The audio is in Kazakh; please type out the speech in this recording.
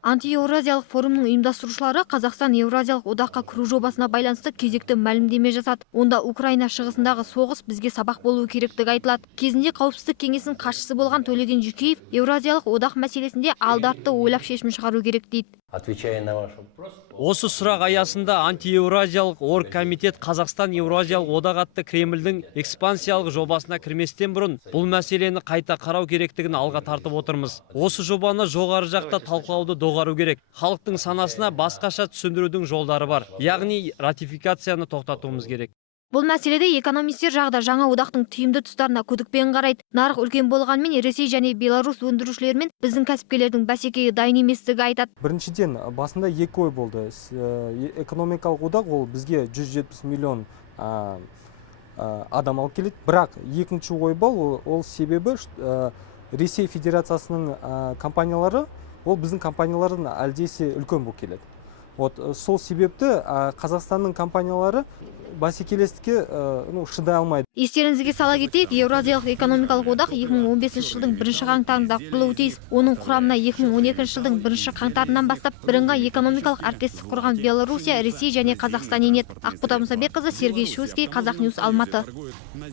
Анти-Еуразиялық форумның ұйымдастырушылары Қазақстан Еуразиялық одаққа кіру жобасына байланысты кезекті мәлімдеме жасады. Онда Украина шығысындағы соғыс бізге сабақ болуы керектігі айтылады. Кезінде қауіпсіздік кеңесінің хатшысы болған Төлеген Жүкеев Еуразиялық одақ мәселесінде алды-артты ойлап шешім шығару керек дейді. Отвечая на ваш вопрос. Осы сұрақ аясында антиеуразиялық оргкомитет Қазақстан Еуразиялық одақ атты Кремльдің экспансиялық жобасына кірместен бұрын бұл мәселені қайта қарау керектігін алға тартып отырмыз. Осы жобаны жоғары жақта талқылауды доғару керек. Халықтың санасына басқаша түсіндірудің жолдары бар. Яғни ратификацияны тоқтатуымыз керек. Бұл мәселеде экономистер жағда жаңа одақтың түйімді тұстарына күдікпен қарайды. Нарық үлкен болғанмен Ресей және Беларусь өндірушілер мен біздің кәсіпкерлердің бәсекеге дайын еместігі айтады. Біріншіден, басында екі ой болды. Экономикалық одақ ол бізге 170 миллион адам алып келеді. Бірақ екінші ой бол, ол себебі Ресей Федерациясының компаниялары, ол біздің компаниялардың әлдесе үлкен болып келеді. Сол себепті Қазақстанның компаниялары бәсекелестікке шыдай алмайды. Естеріңізге сала кетейік, Еуразиялық экономикалық одақ 2015 жылдың 1 қаңтарында құрылуы тиіс. Оның құрамына 2012 жылдың 1 қаңтарынан бастап бірыңғай экономикалық әріптестік құрған Белоруссия, Ресей және Қазақстан енеді. Ақбота Мұсабекқызы, Сергей Шуйский, Қазақньюс, Алматы.